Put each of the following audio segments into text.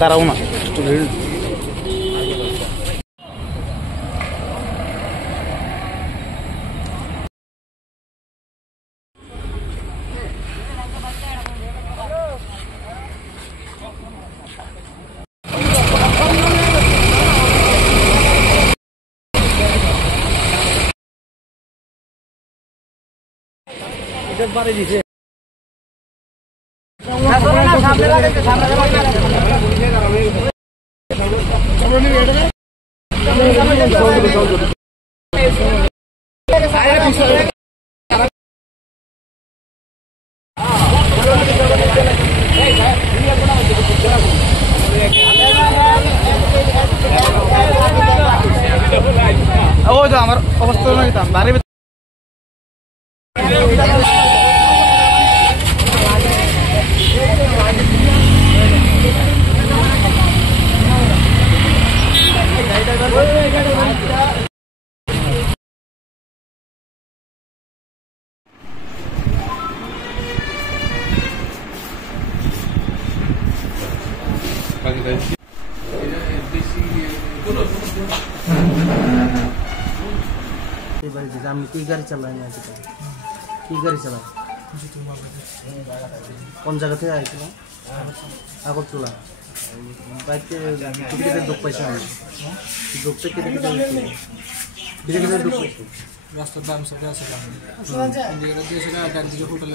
দাঁড়াও না একটু ভিড়। এটা বাড়ি দিছে ও তো আমার অবস্থা না দিতাম বাড়ি আমি কি গাড়ি চালাই না কি গাড়ি চালাই কোন জায়গা থেকে আইছিলাম আগরতলা বাইকে দুঃখ পাইছে দুঃখটা কেটে কেটে দুঃখ পাইছে রাস্তার দাম সাথে আসলাম একদিকে হোটেলে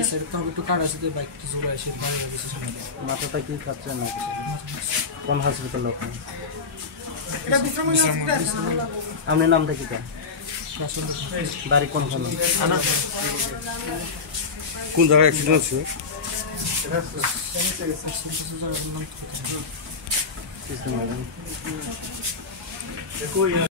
যাইতাম একটু কাটা সাথে বাইক চলে আসে মাথাটা কি খাচ্ছে না কোন হসপিটাল আপনার নামটা কি বাড়ি কোনখানে কোন জায়গায় অ্যাক্সিডেন্ট হচ্ছে